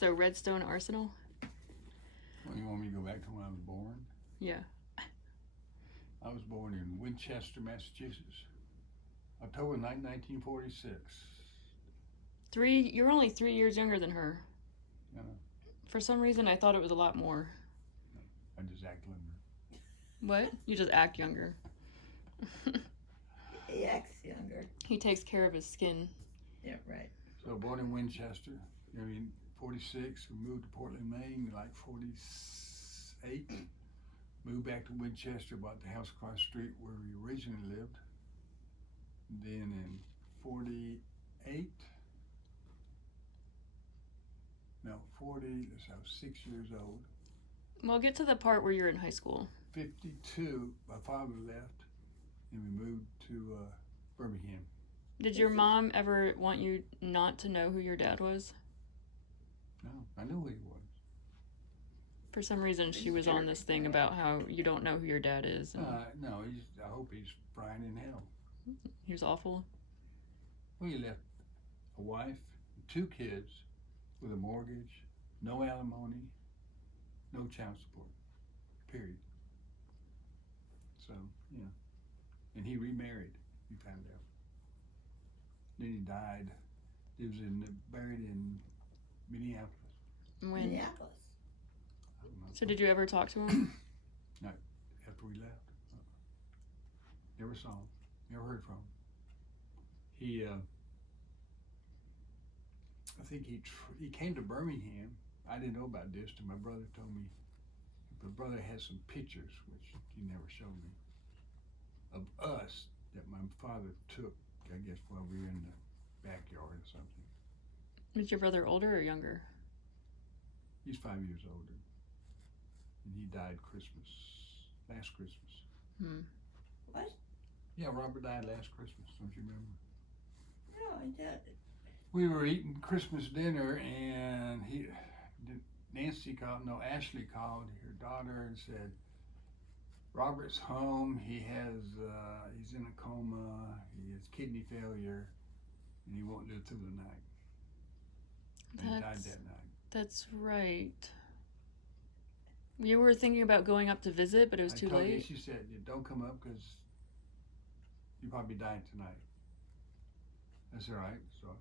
So Redstone Arsenal? Well, you want me to go back to when I was born? Yeah. I was born in Winchester, Massachusetts, October 9, 1946. You're only 3 years younger than her. You know, For some reason, I thought it was a lot more. I just act younger. What? You just act younger. He acts younger. He takes care of his skin. Yeah, right. So born in Winchester, 46. We moved to Portland, Maine, like 48. Moved back to Winchester, bought the house across the street where we originally lived. Then in 48, no, 40, I was 6 years old. Well, get to the part where you're in high school. 52, my father left, and we moved to Birmingham. Did your mom ever want you not to know who your dad was? No, I knew who he was. For some reason, she was on this thing about how you don't know who your dad is. And No, I hope he's frying in hell. he was awful. Well, he left a wife, and 2 kids with a mortgage, no alimony, no child support, period. So, yeah. And he remarried, we found out. Then he died. He was buried in Minneapolis. When? Minneapolis. I don't know. So did you ever talk to him? No, after we left. Never saw him. Never heard from him. He, I think he came to Birmingham. I didn't know about this till my brother told me. My brother had some pictures, which he never showed me, of us that my father took, I guess, while we were in the backyard or something. Was your brother older or younger? He's 5 years older. And he died last Christmas. What? Yeah, Robert died last Christmas, don't you remember? No, I don't. We were eating Christmas dinner and Ashley called her daughter and said, Robert's home, he's in a coma, he has kidney failure, and he won't live through the night. And he died that night. That's right. You were thinking about going up to visit, but it was too told late? You, she said, don't come up because you'll probably die tonight. That's all right. So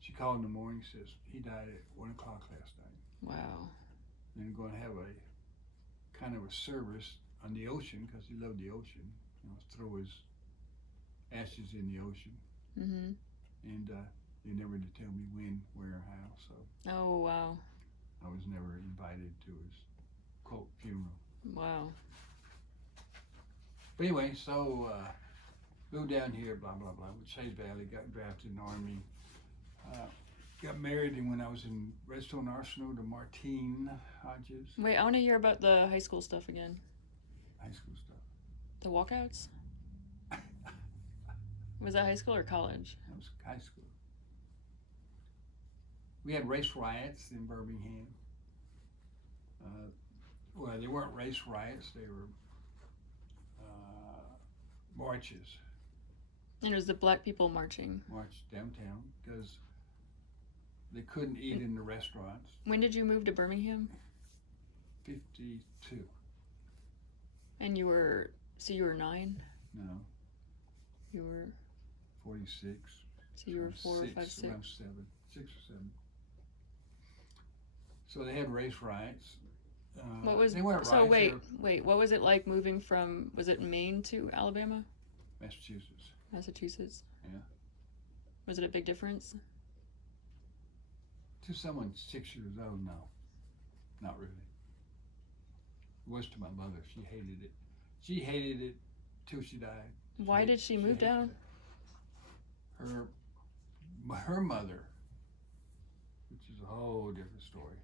she called in the morning, says he died at 1 o'clock last night. Wow. And going to have a kind of a service on the ocean because he loved the ocean. Throw his ashes in the ocean. Mm-hmm. And they never did tell me when, where, how. So. Oh, wow. I was never invited to his quote funeral. Wow. But anyway, so moved down here, blah blah blah, with Chase Valley, got drafted in the Army. Got married, and when I was in Redstone Arsenal to Martine Hodges. Wait, I want to hear about the high school stuff again. High school stuff. The walkouts? Was that high school or college? That was high school. We had race riots in Birmingham. Well, they weren't race riots, they were marches. And it was the black people marching. Marched downtown because they couldn't eat in the restaurants. When did you move to Birmingham? 52. And you were 9? No. You were 46. So you were 4 or 5, 6? Around 7, 6 or 7. So they had race riots. What was they weren't so riots, wait, what was it like moving from, was it Maine to Alabama? Massachusetts. Yeah. Was it a big difference? To someone 6 years old, no. Not really. It was to my mother. She hated it. She hated it till she died. Why did she move down? Her mother, which is a whole different story,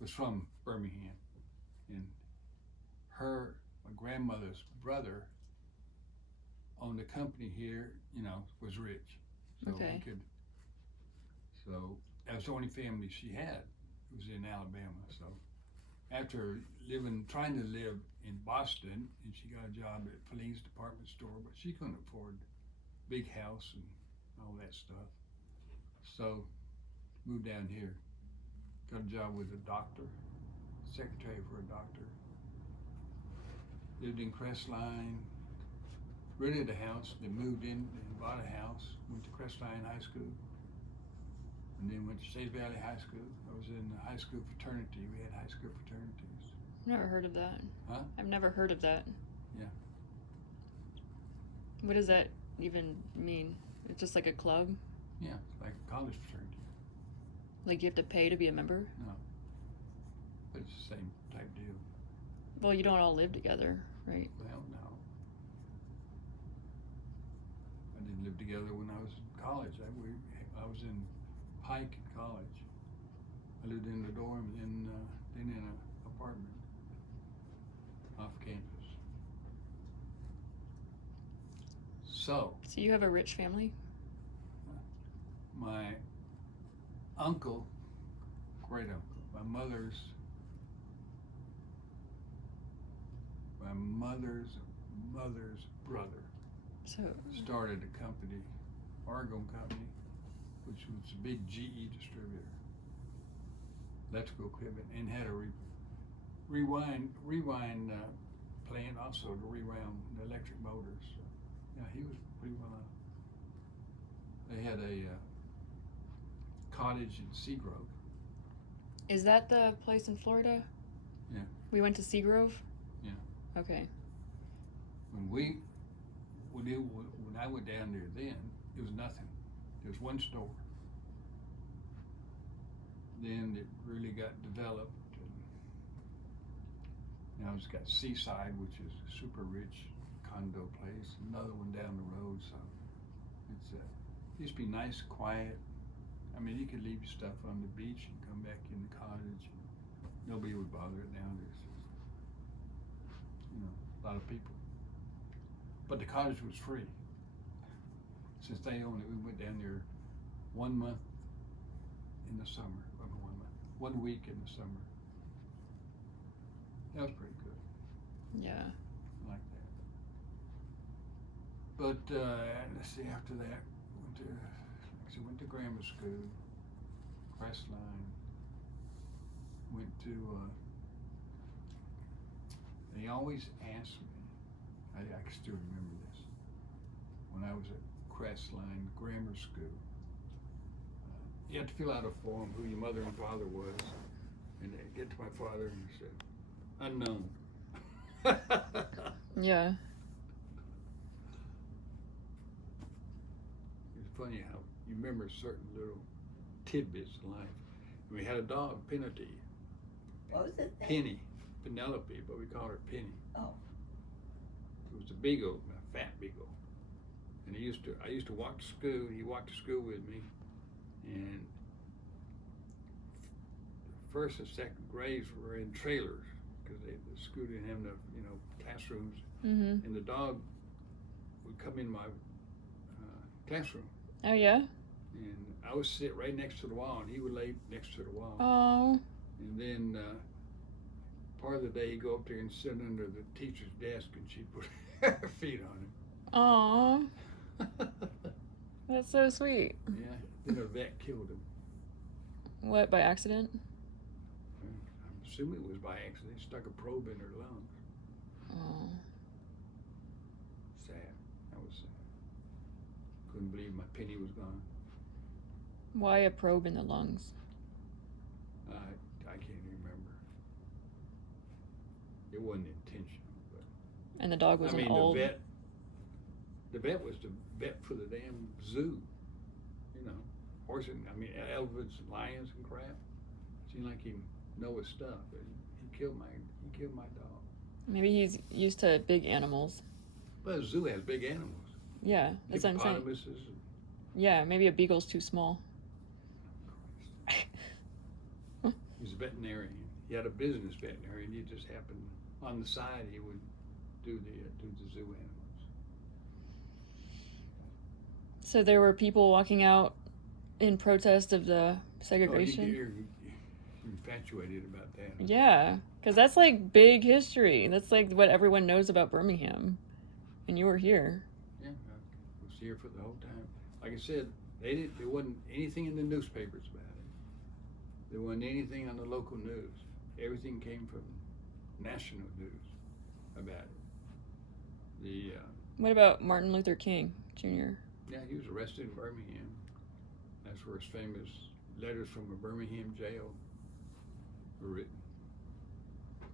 was from Birmingham. And my grandmother's brother owned a company here, was rich. So Okay. So that was the only family she had. It was in Alabama. So after trying to live in Boston, and she got a job at Filling's department store, but she couldn't afford big house and all that stuff. So moved down here. got a job with a doctor, secretary for a doctor. Lived in Crestline, rented a house, they moved in and bought a house, went to Crestline High School, and then went to State Valley High School. I was in the high school fraternity. We had high school fraternities. Never heard of that. Huh? I've never heard of that. Yeah. What does that even mean? It's just like a club? Yeah, like a college fraternity. Like you have to pay to be a member? No. But it's the same type deal. Well, you don't all live together, right? Well, no. I didn't live together when I was in college. I was in Pike in college. I lived in the dorm, then in an apartment off campus. So you have a rich family? my uncle, great uncle, my mother's mother's brother So started a company, Argon company, which was a big GE distributor, electrical equipment, and had a rewind plant also to rewound the electric motors. So, yeah, he was pretty well known. They had a cottage in Seagrove. is that the place in Florida? Yeah. We went to Seagrove? Yeah. Okay. When I went down there then, it was nothing. There was one store. Then it really got developed. And now it's got Seaside, which is a super rich condo place. Another one down the road. So it's it used to be nice, quiet. I mean, you could leave your stuff on the beach and come back in the cottage. And nobody would bother it. Now there's a lot of people. But the cottage was free. Since they owned it, we went down there 1 month in the summer. 1 week in the summer. That was pretty good. Yeah. I like that. But let's see, after that, went to grammar school, Crestline, went to, they always asked me, I can still remember this, when I was at Crestline Grammar School, you had to fill out a form who your mother and father was, and they get to my father and he said, unknown. Yeah. It's funny how you remember certain little tidbits in life. We had a dog, Penalty. What was it? Penny, Penelope, but we called her Penny. Oh. It was a beagle, a fat beagle. And I used to walk to school, he walked to school with me, and first and second grades were in trailers, because the school didn't have enough, classrooms. Mm-hmm. And the dog would come in my classroom. Oh, yeah? And I would sit right next to the wall, and he would lay next to the wall. Oh. And then part of the day, he'd go up there and sit under the teacher's desk, and she'd put her feet on him. Oh. That's so sweet. Yeah, then a vet killed him. What, by accident? I'm assuming it was by accident. He stuck a probe in her lungs. Oh. Sad. That was sad. Couldn't believe my Penny was gone. Why a probe in the lungs? I can't remember. It wasn't intentional, but And the dog was I mean, an old... the vet was the vet for the damn zoo. Horses, elephants and lions and crap. Seemed like he know his stuff, but he killed my dog. Maybe he's used to big animals. But the zoo has big animals. Yeah, that's what I'm saying. Hippopotamuses and Yeah, maybe a beagle's too small. he's a veterinarian. He had a business veterinarian. He just happened on the side. He would do the zoo animals. So there were people walking out in protest of the segregation? Oh, you're infatuated about that. Yeah, because that's like big history. That's like what everyone knows about Birmingham. And you were here. Yeah, I was here for the whole time. Like I said, there wasn't anything in the newspapers about it. There wasn't anything on the local news. Everything came from national news about it. What about Martin Luther King Jr.? Yeah, he was arrested in Birmingham. That's where his famous letters from a Birmingham jail were written.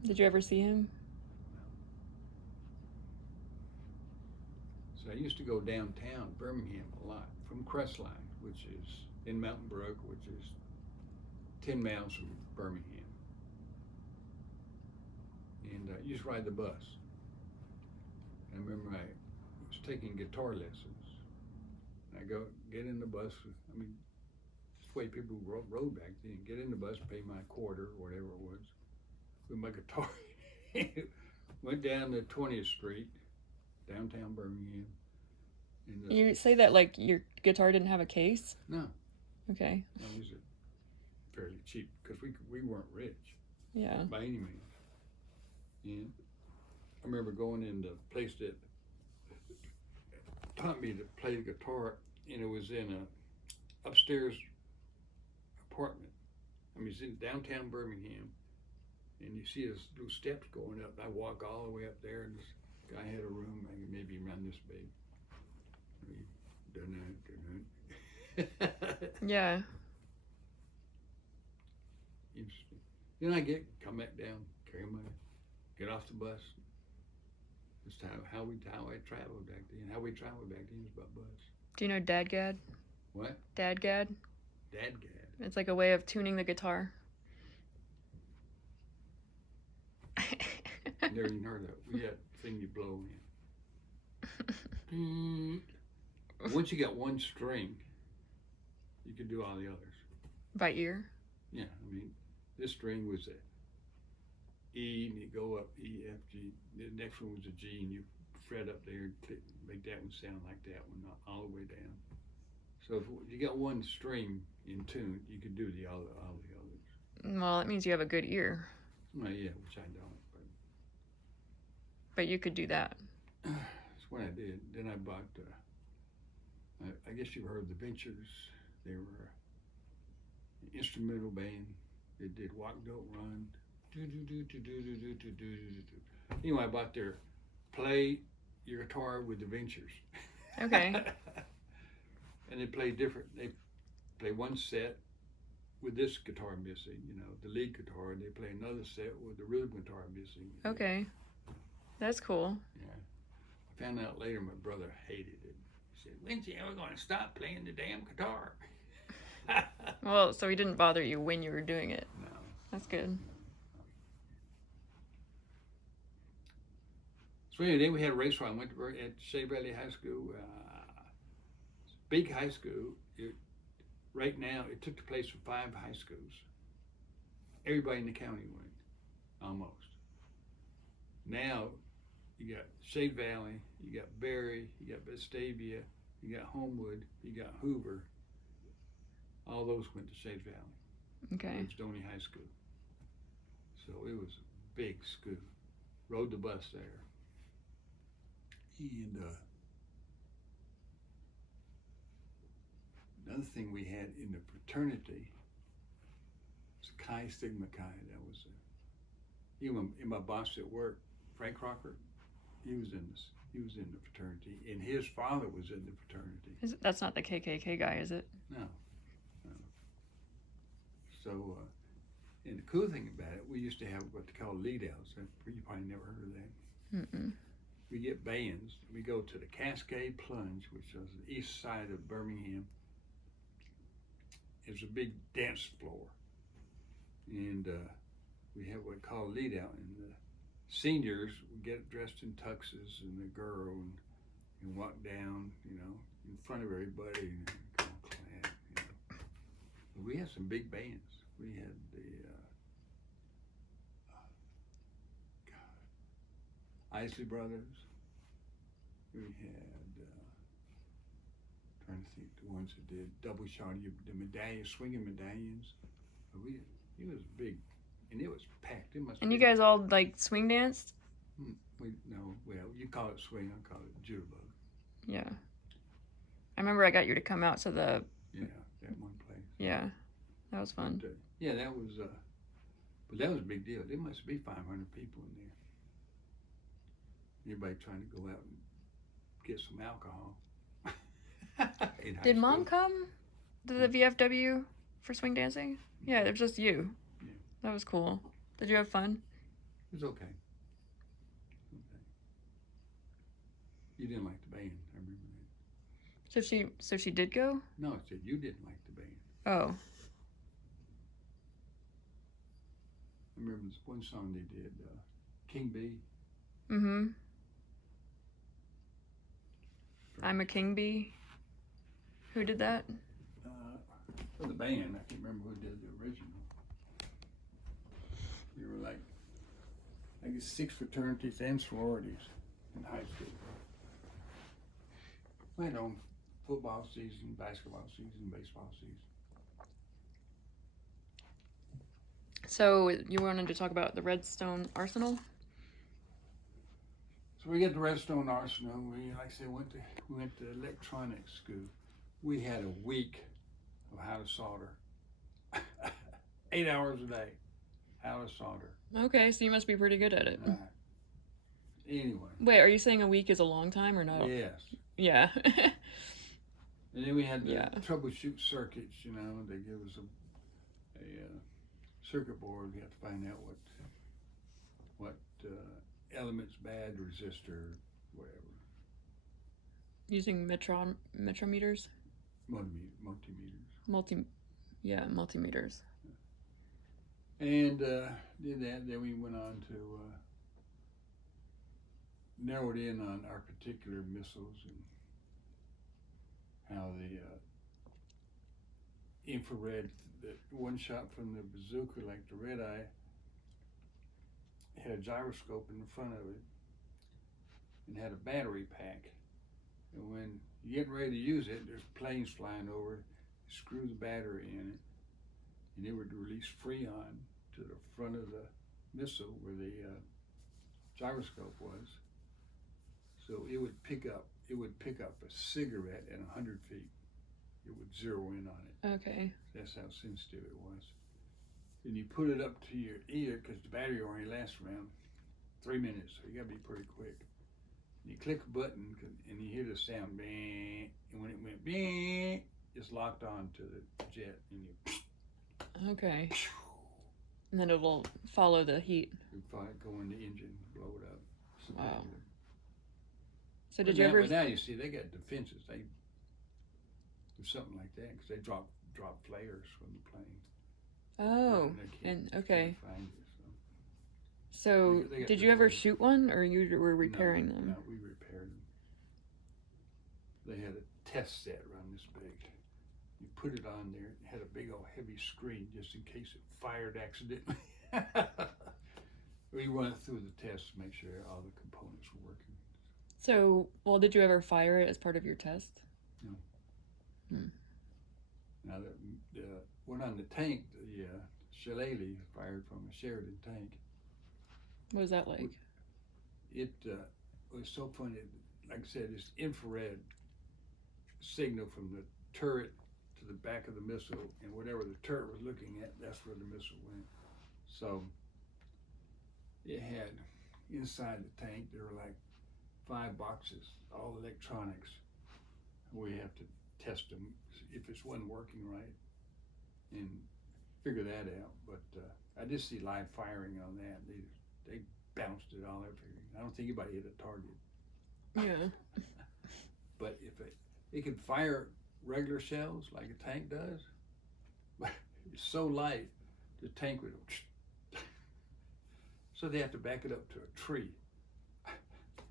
Did you ever see him? So I used to go downtown Birmingham a lot from Crestline, which is in Mountain Brook, which is 10 miles from Birmingham. And I used to ride the bus. I remember I was taking guitar lessons. I get in the bus, that's the way people rode back then. Get in the bus, pay my quarter or whatever it was, with my guitar. Went down to 20th Street, downtown Birmingham. You say that like your guitar didn't have a case? No. Okay. No, these are fairly cheap because we weren't rich. Yeah. By any means. And I remember going in the place that taught me to play the guitar, and it was in a upstairs apartment. It's in downtown Birmingham, and you see those little steps going up. I walk all the way up there, and this guy had a room maybe around this big. Yeah. Interesting. Then I come back down, get off the bus. That's how I traveled back then. How we traveled back then was by bus. Do you know Dadgad? What? Dadgad? Dadgad. It's like a way of tuning the guitar. Never even heard of it. We had a thing you blow in. Once you got one string, you could do all the others. By ear? Yeah, this string was a E, and you go up E, F, G. The next one was a G, and you fret up there and click, make that one sound like that one, all the way down. So if you got one string in tune, you could do all the others. Well, that means you have a good ear. Well, yeah, which I don't. But you could do that. That's what I did. Then I bought, I guess you've heard the Ventures. They were an instrumental band. They did Walk Don't Run. Anyway, I bought their Play Your Guitar with the Ventures. Okay. And they play different. They play one set with this guitar missing, the lead guitar, and they play another set with the rhythm guitar missing. Okay. That's cool. Yeah. I found out later my brother hated it. He said, "When's you ever going to stop playing the damn guitar?" Well, so he didn't bother you when you were doing it. No. That's good. So anyway, then we had a race ride. I went at Shea Valley High School. Big high school. Right now, it took the place of 5 high schools. Everybody in the county went, almost. Now, you got Shade Valley, you got Berry, you got Vestavia, you got Homewood, you got Hoover. All those went to Shade Valley. Okay. It was Stoney High School. So it was a big school. Rode the bus there. And another thing we had in the fraternity was Chi Sigma Chi. That was even my boss at work, Frank Crocker. He was in the fraternity, and his father was in the fraternity. That's not the KKK guy, is it? No. So, and the cool thing about it, we used to have what they call lead-outs. You probably never heard of that. Mm-mm. We get bands. We go to the Cascade Plunge, which is the east side of Birmingham. It's a big dance floor. And we have what we call lead-out. And the seniors would get dressed in tuxes, and the girl, and walk down, in front of everybody, and come clad, We had some big bands. We had the Isley Brothers. We had trying to think the ones that did double shot, the medallions, swinging medallions. It was big, and it was packed. And you guys all like swing danced? You call it swing, I call it jitterbug. Yeah. I remember I got you to come out to the. Yeah, that one place. Yeah, That was fun. But, yeah, that was. But that was a big deal. There must be 500 people in there. Everybody trying to go out and get some alcohol. In high Did Mom school. come to the VFW for swing dancing? Yeah, it was just you. Yeah. That was cool. Did you have fun? It was okay. You didn't like the band, I remember that. So she did go? No, I said you didn't like the band. Oh. I remember this one song they did, King Bee. Mm-hmm. I'm a king bee. Who did that? For the band, I can't remember who did the original. We were like, I guess 6 fraternities and sororities in high school. Went on football season, basketball season, baseball season. So you wanted to talk about the Redstone Arsenal? So we got the Redstone Arsenal. We, like I said, we went to electronics school. We had a week of how to solder. 8 hours a day, how to solder. Okay, so you must be pretty good at it. Anyway. Wait, are you saying a week is a long time or no? Yes. Yeah. And then we had to Yeah. troubleshoot circuits. You know, they give us a circuit board. We have to find out what element's bad, resistor, whatever. Using metrometers? Multimeters. Multimeters. And did that. Then we went on to narrowed in on our particular missiles and how the infrared, that one shot from the bazooka, like the red eye, had a gyroscope in the front of it and had a battery pack. And when you get ready to use it, there's planes flying over, screw the battery in it, and it would release freon to the front of the missile where the gyroscope was. So it would pick up a cigarette at 100 feet. It would zero in on it. Okay. That's how sensitive it was. Then you put it up to your ear, because the battery only lasts around 3 minutes, so you gotta be pretty quick. And you click a button, and you hear the sound, bang, and when it went bang, it's locked on to the jet, and you Okay. And then it'll follow the heat. go in the engine, blow it up. Wow. So did you ever? But now you see they got defenses. They do something like that because they drop flares from the plane. Oh, And they okay. can't find you, So They got did the you ever ways. shoot one, or you were repairing them? No, we repaired them. They had a test set around this big. You put it on there. It had a big old heavy screen just in case it fired accidentally. We run it through the test to make sure all the components were working. So, well, did you ever fire it as part of your test? No. Hmm. Now the one on the tank, the shillelagh fired from a Sheridan tank. What was that like? It was so funny. Like I said, it's infrared signal from the turret to the back of the missile, and whatever the turret was looking at, that's where the missile went. So it had inside the tank, there were like 5 boxes, all electronics. We have to test them if it's one working right and figure that out. But I did see live firing on that. They bounced it all over. I don't think anybody hit a target. Yeah. But if it could fire regular shells like a tank does, but it's so light, the tank would. So they have to back it up to a tree.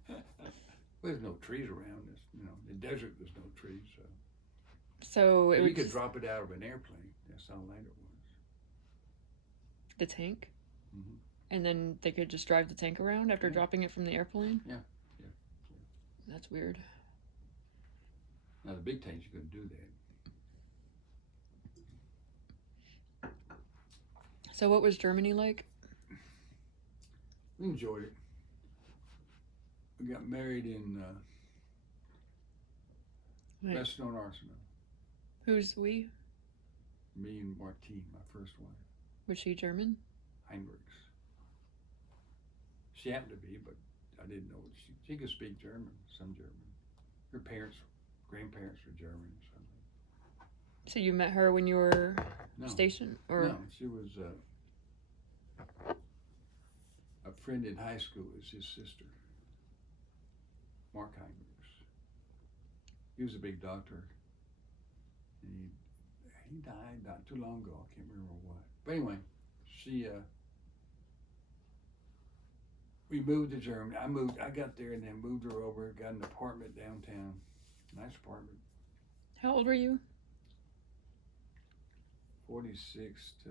Well, there's no trees around. It's, in the desert there's no trees. So it you was could drop it out of an airplane. That's how light it was. the tank, Mm-hmm. and then they could just drive the tank around after dropping it from the airplane. Yeah. That's weird. Now the big tanks, you couldn't do that. So what was Germany like? We enjoyed it. We got married in Right. Redstone Arsenal. Who's we? Me and Marty, my first wife, Was she German? Heinrichs. She happened to be, but I didn't know. She could speak German, some German. Her grandparents were German or something. So you met her when you were stationed? Or No, she was a friend in high school. Is his sister, Mark Heinrichs. He was a big doctor. And he died not too long ago. I can't remember what. But anyway, we moved to Germany. I got there and then moved her over. Got an apartment downtown. Nice apartment. how old were you? 46 to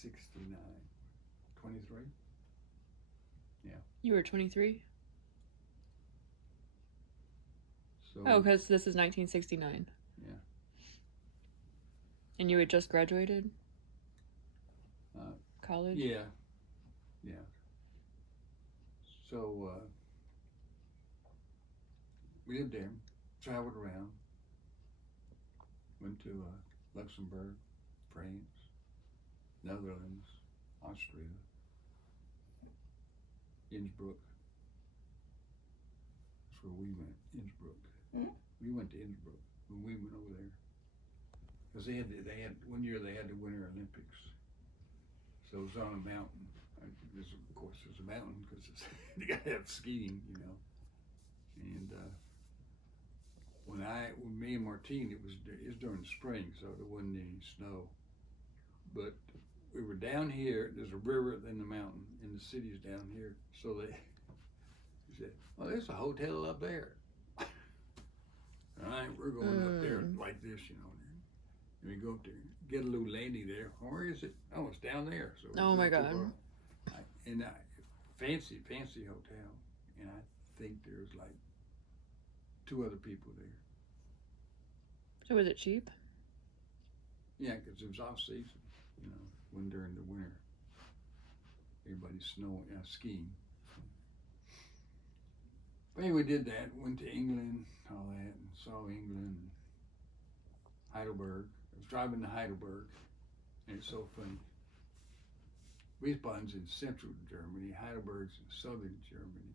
69. 23. You were 23? So, Oh, because this is 1969. Yeah. And you had just graduated? College? Yeah. So we lived there, traveled around, went to Luxembourg, France, Netherlands, Austria, Innsbruck. That's where we went, Innsbruck. Hmm? We went to Innsbruck when we went over there. Because they had, one year they had the Winter Olympics. So it was on a mountain. Of course, there's a mountain because you got to have skiing, you know. And when me and Martine, it was during the spring, so there wasn't any snow. But we were down here. There's a river in the mountain, and the city's down here. So they said, "Well, there's a hotel up there." All right, we're going up there like this, you know. And we go up there, get a little lady there. Where is it? Oh, it's down there. So Oh my God. Fancy hotel, and I think there's like 2 other people there. So was it cheap? Yeah, because it was off season, you know, when during the winter, everybody's skiing. But anyway, we did that. Went to England, all that, and saw England, and Heidelberg. I was driving to Heidelberg, and it's so funny. Wiesbaden's in central Germany, Heidelberg's in southern Germany.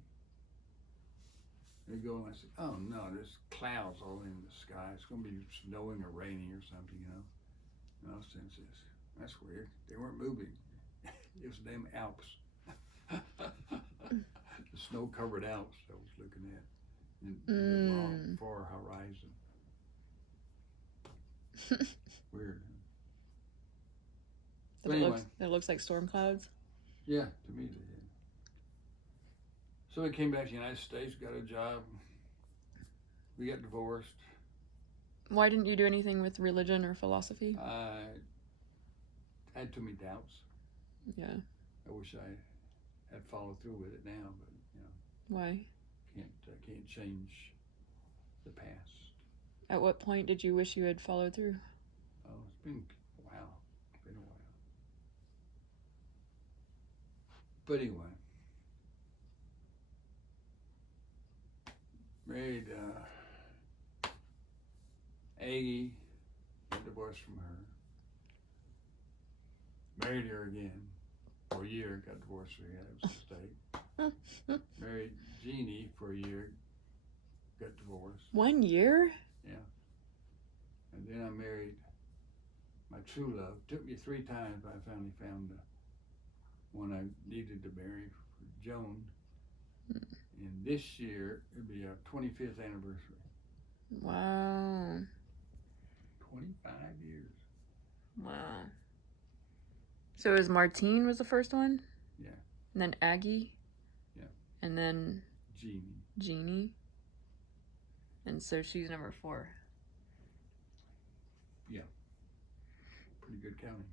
We go and I said, "Oh no, there's clouds all in the sky. It's going to be snowing or raining or something, you know." And I was saying, "That's weird. They weren't moving. It was them Alps, the snow-covered Alps I was looking at, in the long, far horizon." Weird. But anyway. It looks like storm clouds. Yeah, to me they did. So we came back to the United States, got a job. We got divorced. Why didn't you do anything with religion or philosophy? I had too many doubts. Yeah. I wish I had followed through with it now, but you know. Why? Can't change the past. At what point did you wish you had followed through? Oh, it's been a while. But anyway, married Aggie, got divorced from her. Married her again for a year, got divorced again. It was a mistake. Married Jeannie for a year, got divorced. 1 year? Yeah. And then I married my true love. Took me 3 times, but I finally found the one I needed to marry, for Joan. And this year, it'll be our 25th anniversary. Wow. 25 years. Wow. So it was Martine was the first one? Yeah. And then Aggie? Yeah. And then Jeannie. And so she's number 4. Yeah. Pretty good counting.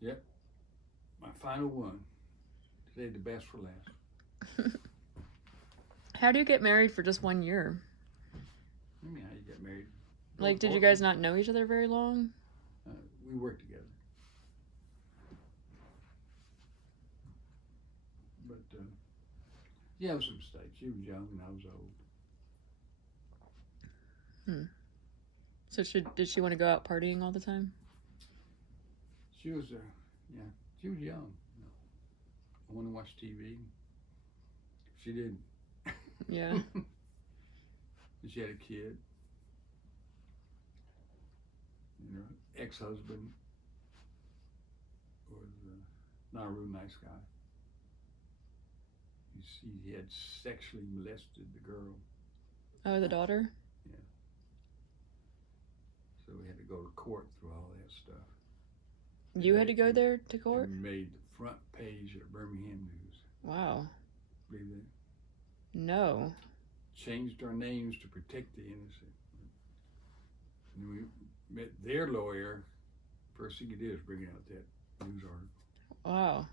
Yep. My final one. Saved the best for last. How do you get married for just 1 year? I mean, how you get married? Like, did you guys not know each other very long? We worked together. But, yeah, it was a mistake. She was young and I was old. So did she want to go out partying all the time? She was, she was young. I want to watch TV. She did. Yeah. She had a kid. And her ex-husband was not a real nice guy. He had sexually molested the girl. Oh, the daughter? Yeah. So we had to go to court through all that stuff. You had to go there to court? And made the front page of Birmingham News. Wow. Believe that? No. Changed our names to protect the innocent. And we met their lawyer. First thing he did was bring out that news article. Wow.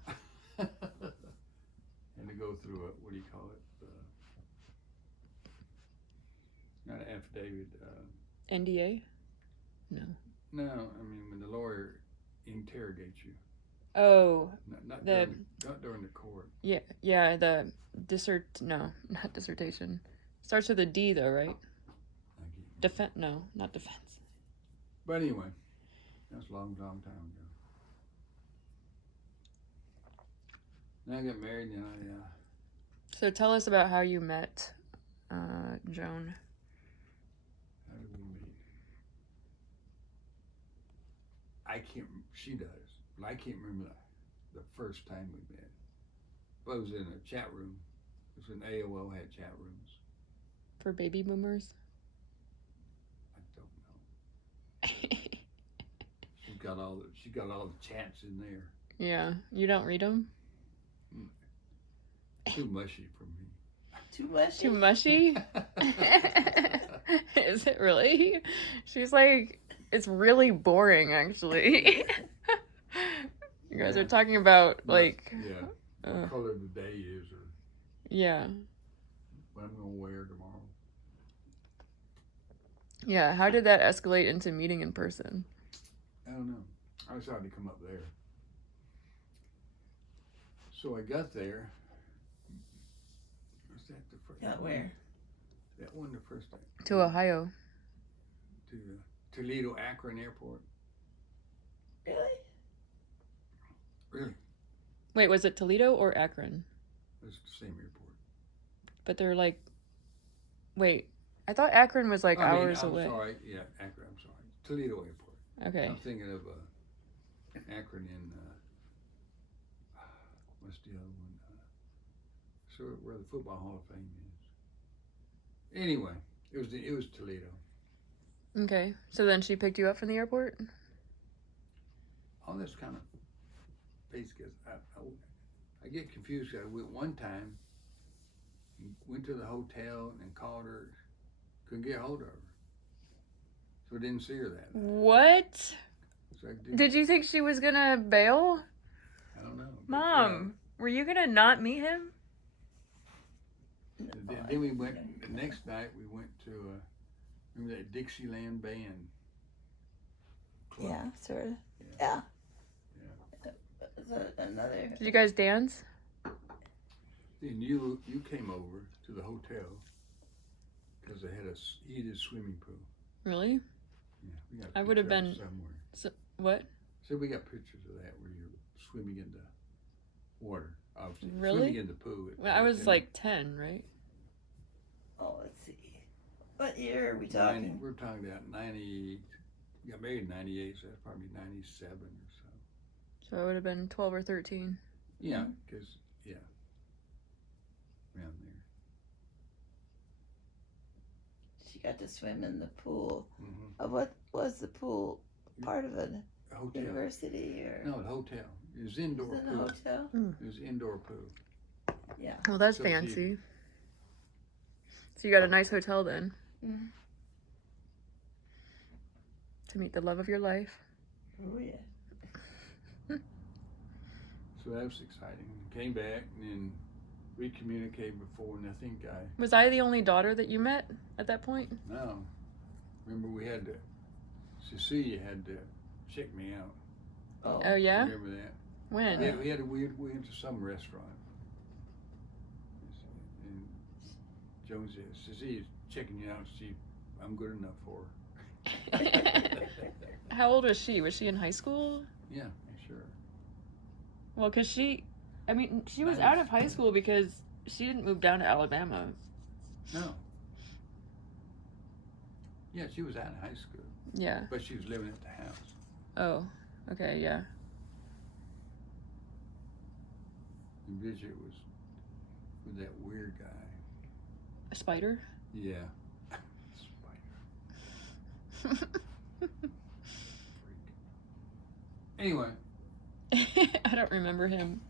And to go through a, what do you call it? Not an affidavit. NDA? No. No, I mean when the lawyer interrogates you. Oh. Not during the court. Yeah, the no, not dissertation. Starts with a D though, right? No, not defense. But anyway, that's a long time ago. Then I got married and So tell us about how you met Joan. how did we meet? She does, but I can't remember the first time we met. But it was in a chat room. It was when AOL had chat rooms. For baby boomers? I don't know. She got all the chats in there. Yeah. You don't read them? Too mushy for me. Too mushy? Too mushy? Is it really? She's like, it's really boring, actually. You guys are talking about, like... Yeah. What color the day is, or yeah. what I'm going to wear tomorrow. Yeah, how did that escalate into meeting in person? I don't know. I decided to come up there. So I got there. Was that the first? Got where? That one the first time. To Ohio. To Toledo Akron Airport. Really? Really? Wait, was it Toledo or Akron? It's the same airport. But they're like... Wait, I thought Akron was like hours away. I'm sorry. Yeah, Akron, I'm sorry. Toledo Airport. Okay. I'm thinking of Akron in... what's the other one? So where the Football Hall of Fame is. Anyway, it was Toledo. Okay, so then she picked you up from the airport? All this kind of because I get confused. I went one time, went to the hotel and called her, couldn't get a hold of her. So I didn't see her that night. What? So Did you think she was gonna bail? I don't know. Mom, were you gonna not meet him? Then we went, the next night we went to, remember that Dixieland band club? Yeah, sort of. Yeah. Another. Did you guys dance? Then you came over to the hotel because they had a heated swimming pool. Really? Yeah, we got I would have pictures been... somewhere. So, what? So we got pictures of that where you're swimming in the water, obviously. Really? Swimming in the pool. Well, I was like 10, right? Oh, let's see. What year are we talking? We're talking about 90, we got married in 98, so that's probably 97 or so. So I would have been 12 or 13. Yeah, because, around there. She got to swim in the pool. Mm-hmm. What was the pool? Part of a hotel. University or? No, a hotel. It was indoor Was it a pool. hotel? It was indoor pool. Yeah. Well, that's So fancy. So you got a nice hotel then. Mm. To meet the love of your life. Oh, yeah. So that was exciting. Came back and then we communicated before, and I think Was I the only daughter that you met at that point? no. Remember we had to, Cecilia had to check me out. Oh yeah? Remember that? When? We went to some restaurant. And Joan said, Cecilia's checking you out to see if I'm good enough for her. How old was she? Was she in high school? Yeah, sure. Well, because she was out of high school because she didn't move down to Alabama. No. Yeah, she was out of high school. Yeah. But she was living at the house. Oh, okay, yeah. And Bridget was with that weird guy. A spider? Yeah. Spider. Freak. Anyway. I don't remember him.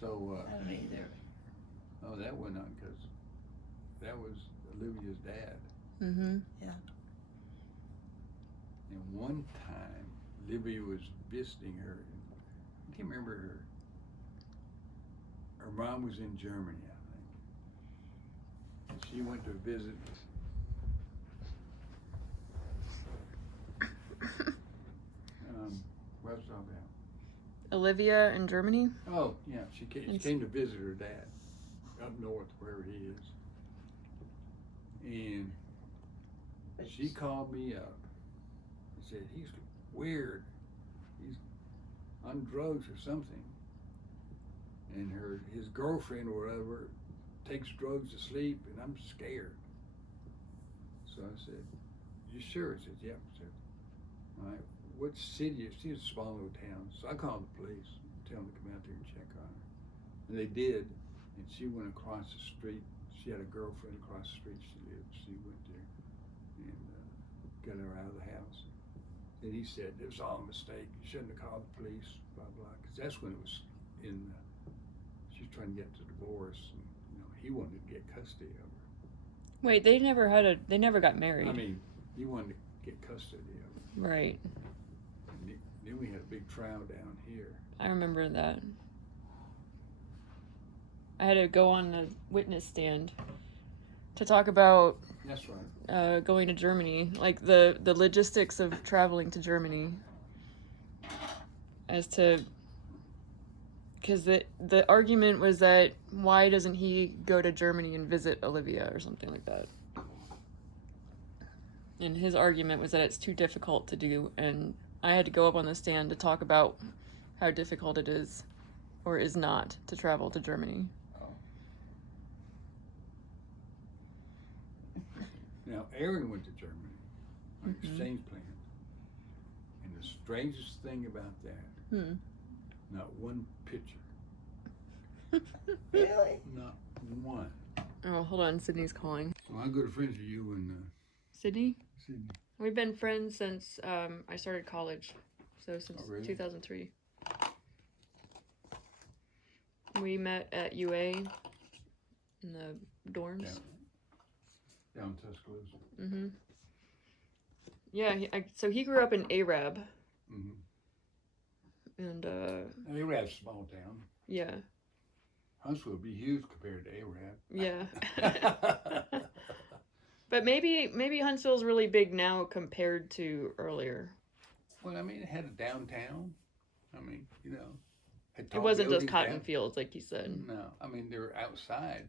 So, I don't either. oh, that went on because that was Olivia's dad. Mm-hmm. Yeah. And one time, Olivia was visiting her. I can't remember her. Her mom was in Germany, I think. And she went to visit. What's it all about? Olivia in Germany? Oh, yeah, she came to visit her dad up north, wherever he is. And she called me up and said, he's weird. He's on drugs or something. And his girlfriend or whatever takes drugs to sleep, and I'm scared. So I said, you sure? He said, yep. I said, all right, what city? She's a small little town. So I called the police, tell them to come out there and check on her. And they did, and she went across the street. She had a girlfriend across the street she lived. She went there and got her out of the house. And he said, it was all a mistake. You shouldn't have called the police, blah, blah. Because that's when it was she was trying to get to divorce. And, he wanted to get custody of her. Wait, they never got married. I mean, he wanted to get custody of her. Right. And then we had a big trial down here. I remember that. I had to go on the witness stand to talk about That's right. going to Germany, like the logistics of traveling to Germany, as to, because the argument was that why doesn't he go to Germany and visit Olivia or something like that, and his argument was that it's too difficult to do, and I had to go up on the stand to talk about how difficult it is or is not to travel to Germany. Now, Aaron went to Germany on exchange plan. And the strangest thing about that, not one picture. Really? Not one. Oh, hold on, Sidney's calling. So I'm good friends with you and Sidney? Sidney. We've been friends since I started college, so since Oh, really? 2003. We met at UA in the dorms. Down in Tuscaloosa. Mm-hmm. Yeah, so he grew up in Arab. Mm-hmm. And, And Arab's a small town. yeah. Huntsville would be huge compared to Arab. Yeah. But maybe Huntsville's really big now compared to earlier. Well, I mean, it had a downtown. I mean, had It tall wasn't just buildings cotton down. fields, like you said. No, I mean, they were outside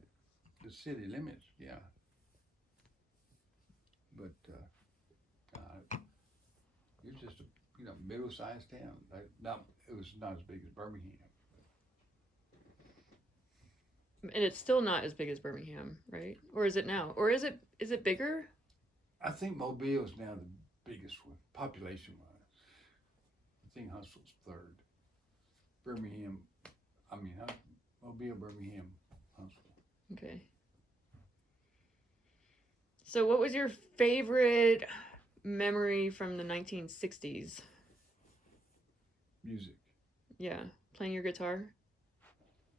the city limits, yeah. But it was just a middle-sized town. It was not as big as Birmingham. And it's still not as big as Birmingham, right? Or is it now? Or is it bigger? I think Mobile is now the biggest one, population-wise. I think Huntsville's third. Birmingham, Mobile, Birmingham, Huntsville. Okay. So what was your favorite memory from the 1960s? Music. Yeah, playing your guitar?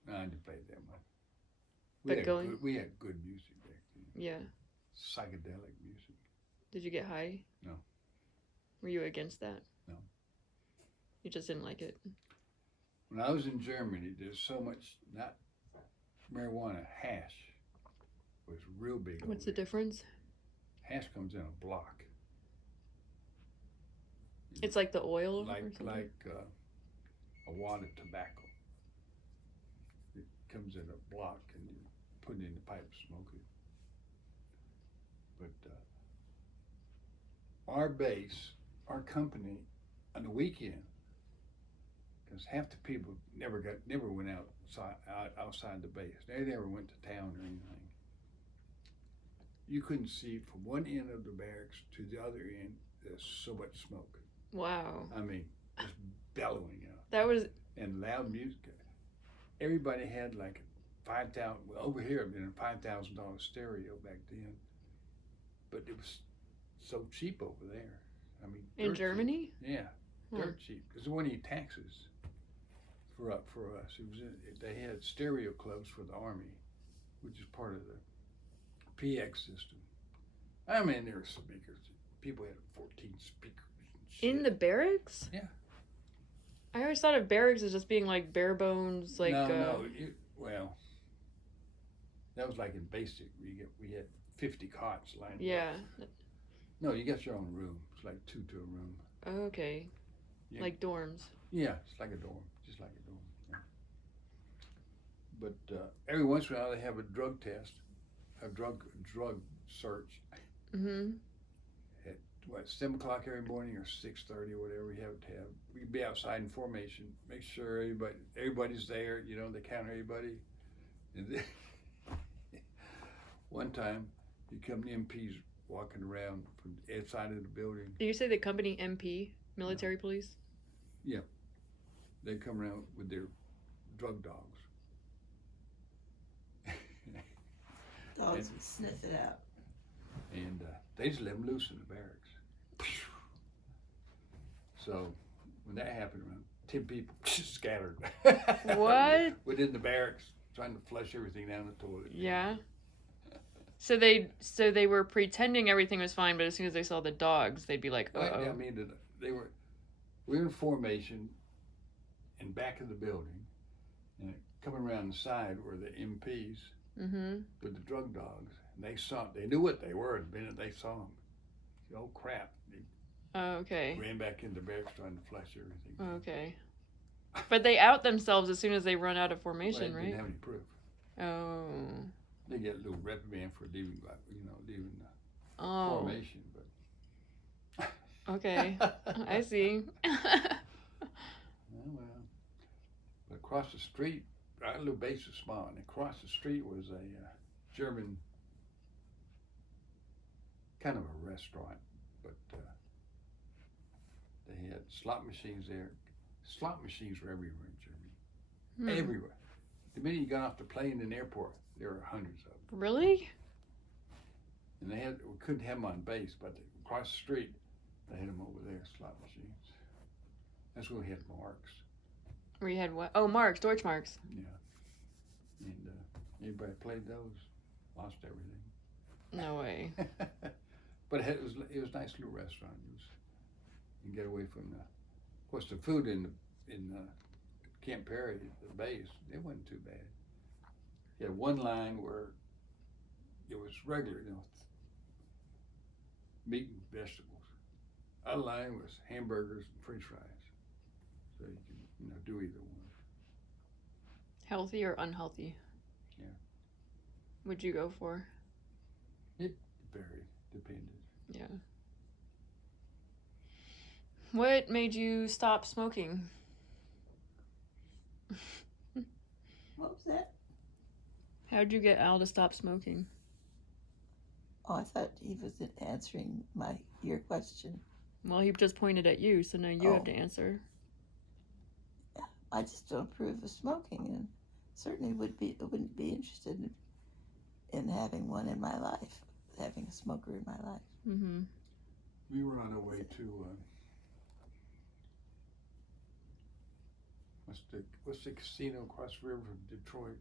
No, I didn't play that much. We had good music back then. Yeah. Psychedelic music. Did you get high? No. Were you against that? No. You just didn't like it? When I was in Germany, there's so much, not marijuana, hash was real big. What's the difference? Hash comes in a block. It's like the oil or Like something? a wad of tobacco. It comes in a block and you put it in the pipe, smoke it. But our base, our company, on the weekend, because half the people never went outside the base. They never went to town or anything. You couldn't see from one end of the barracks to the other end. There's so much smoke. Wow. I mean, just bellowing out. That was. And loud music. Everybody had like over here, a $5,000 stereo back then. But it was so cheap over there. I mean, In Germany? Cheap. Yeah, dirt cheap. Because there weren't any taxes for us. They had stereo clubs for the Army, which is part of the PX system. I mean, there were speakers. People had 14 speakers. In the barracks? Yeah. I always thought of barracks as just being like bare bones, like. Well, that was like in basic. We had 50 cots lined up. Yeah. No, you got your own room. It's like 2 to a room. Okay. Yeah. Like dorms. Yeah, it's like a dorm, just like a dorm. Yeah. But every once in a while they have a drug test, a drug search. Mm-hmm. At 7 o'clock every morning or 6:30 or whatever we have to have. We'd be outside in formation, make sure everybody's there. You know, they count everybody. And then one time, you come the MPs walking around from the inside of the building. Did you say the company MP, military police? Yeah, they come around with their drug dogs. Dogs would sniff it out. And they just let them loose in the barracks. So when that happened, around 10 people scattered. What? Within the barracks, trying to flush everything down the toilet. Yeah. So they were pretending everything was fine, but as soon as they saw the dogs, they'd be like, Well, "Uh-oh." I mean, we were in formation in back of the building, and coming around the side were the MPs with the drug dogs. And they knew what they were the minute they saw them. Oh crap! They Okay. ran back into the barracks trying to flush everything. Okay. But they out themselves as soon as they run out of formation, Well, they right? didn't have any proof. Oh. They get a little reprimand for leaving the Oh. formation, but Okay. I see. well. But across the street, our little base was small, and across the street was a German kind of a restaurant, but they had slot machines there. Slot machines were everywhere in Germany. Everywhere. The minute you got off the plane in the airport, there were hundreds of them. Really? And we couldn't have them on base, but across the street, they had them over there, slot machines. That's when we had marks. We had what? Oh, marks, Deutschmarks. Yeah. And everybody played those, lost everything. No way. But it was a nice little restaurant. You can get away from of course, the food in Camp Perry, the base, it wasn't too bad. You had one line where it was regular, meat and vegetables. Other line was hamburgers and French fries. So you can, do either one. Healthy or unhealthy? Yeah. Would you go for? It varied, depended. Yeah. What made you stop smoking? What was that? How'd you get Al to stop smoking? Oh, I thought he was answering your question. Well, he just pointed at you, so now you have to answer. I just don't approve of smoking, and certainly wouldn't be interested in having one in my life, having a smoker in my life. Mm-hmm. We were on our way to what's the casino across the river from Detroit?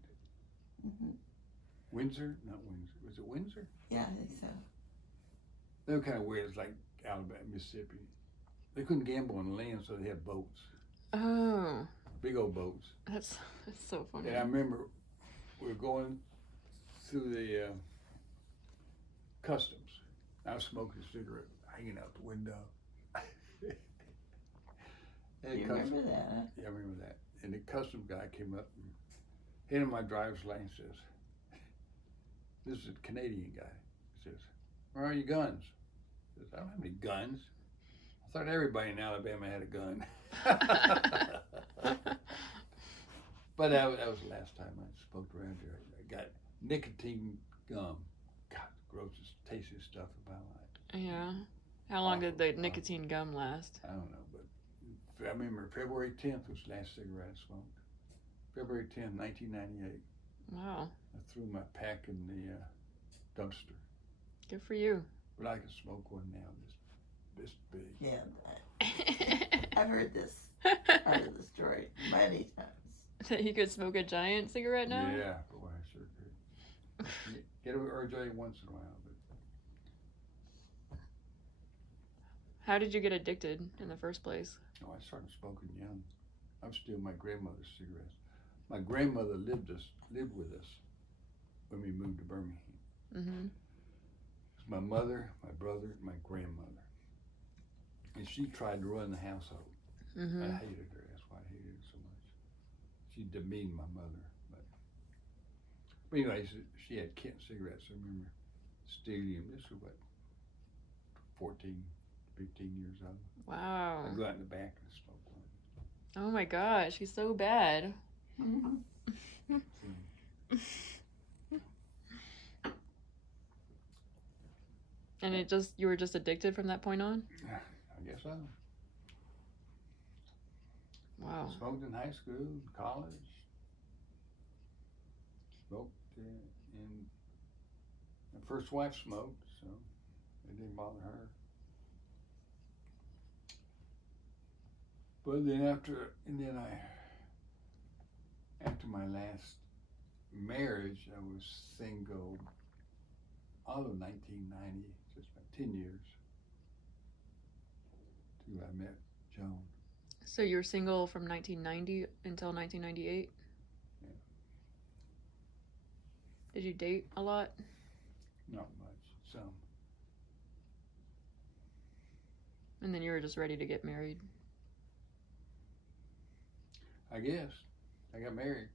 Mm-hmm. Windsor? Not Windsor. Was it Windsor? Yeah, I think so. They were kind of weird. It's like Alabama, Mississippi. They couldn't gamble on the land, so they had boats. Oh. Big old boats. That's so funny. And I remember we were going through the customs. I was smoking a cigarette, hanging out the window. You remember that, huh? Yeah, I remember that. And the custom guy came up and handed my driver's license. Says, "This is a Canadian guy." He says, "Where are your guns?" Says, I don't have any guns. I thought everybody in Alabama had a gun. But that was the last time I smoked around here. I got nicotine gum. God, the grossest, tastiest stuff of my life. Yeah. How long did the Awful. nicotine gum last? I don't know, but I remember February 10th was the last cigarette I smoked. February 10th, 1998. Wow. I threw my pack in the dumpster. Good for you. But I can smoke one now, this big. Yeah, I've heard this part of the story many times. That you could smoke a giant cigarette now? Yeah, boy, I sure could. Get an RJ once in a while, but How did you get addicted in the first place? I started smoking young. I'm still my grandmother's cigarettes. My grandmother lived with us when we moved to Birmingham. Mm-hmm. It's my mother, my brother, and my grandmother. And she tried to run the household. Mm-hmm. I hated her. That's why I hated her so much. She demeaned my mother. But anyway, she had Kent cigarettes. I remember stealing them. This was what, 14, 15 years old. Wow. I'd go out in the back and smoke one. Oh my gosh, he's so bad. And you were just addicted from that point on? I guess so. Wow. Smoked in high school, college. Smoked in my first wife smoked, so it didn't bother her. But then after my last marriage, I was single all of 1990, just about 10 years, till I met Joan. So you were single from 1990 until 1998? Yeah. Did you date a lot? Not much, some. And then you were just ready to get married? I guess. I got married.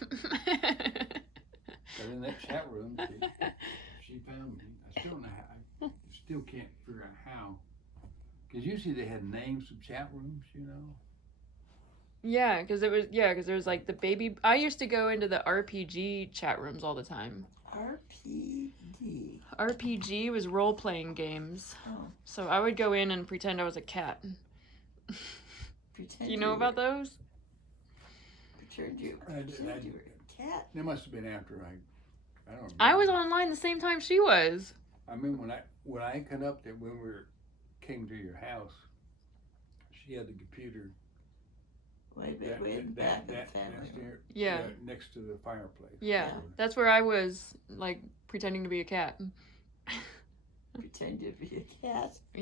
But in that chat room, she found me. I still don't know how. I still can't figure out how. Because usually they had names of chat rooms, you know. Yeah, because there was like the baby. I used to go into the RPG chat rooms all the time. RPG. RPG was role playing games. Oh. So I would go in and pretend I was a cat. Pretend Do you know about those? Pretend you were a cat. That must have been after I don't remember. I was online the same time she was. I remember when I come up there, when came to your house, she had the computer Way in the back of the family room. Yeah. Next to the fireplace. Yeah, that's where I was, like, pretending to be a cat. Pretend to be a cat. Yeah.